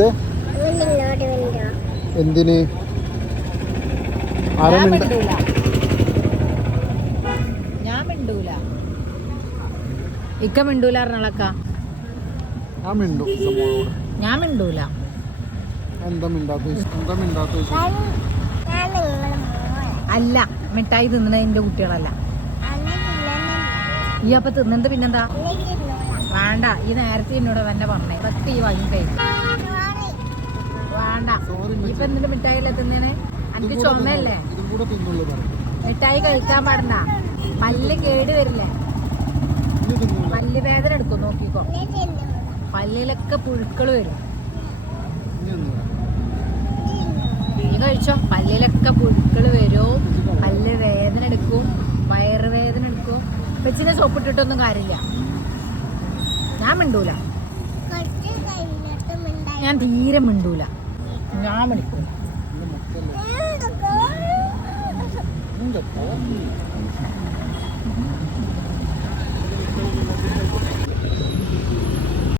എന്ത് എന്തിന് ഞാൻ മിണ്ടൂല ഇക്ക മിണ്ടൂല പറഞ്ഞാളക്ക ഞാൻ മിണ്ടൂല. അല്ല മിഠായി തിന്നണതിന്റെ കുട്ടികളല്ല. ഈ അപ്പൊ തിന്നത് പിന്നെന്താ? വേണ്ട, ഈ നേരത്തെ എന്നോട് തന്നെ പറഞ്ഞേ ഇതൊക്കെ ഈ വാങ്ങി കഴിക്കും. വേണ്ട, ഇപ്പൊ എന്തിന്റെ മിഠായില്ലേ തിന്നേനെ? എനിക്ക് ചുമയല്ലേ? മിഠായി കഴിക്കാൻ പാടണ്ട, പല്ല് കേട് വരില്ലേ? പല്ല് വേദന എടുക്കും, നോക്കിക്കോ. പല്ലിലൊക്കെ പുഴുക്കള് വരും. നീ കഴിച്ചോ, പല്ലിലൊക്കെ പുഴുക്കള് വരും, പല്ല് വേദന എടുക്കും, വയറുവേദന എടുക്കും. വെച്ചിനെ സോപ്പിട്ടിട്ടൊന്നും കാര്യമില്ല. ഞാൻ മിണ്ടൂല, ഞാൻ തീരെ മിണ്ടൂല. ഞാൻ മിടിക്കും.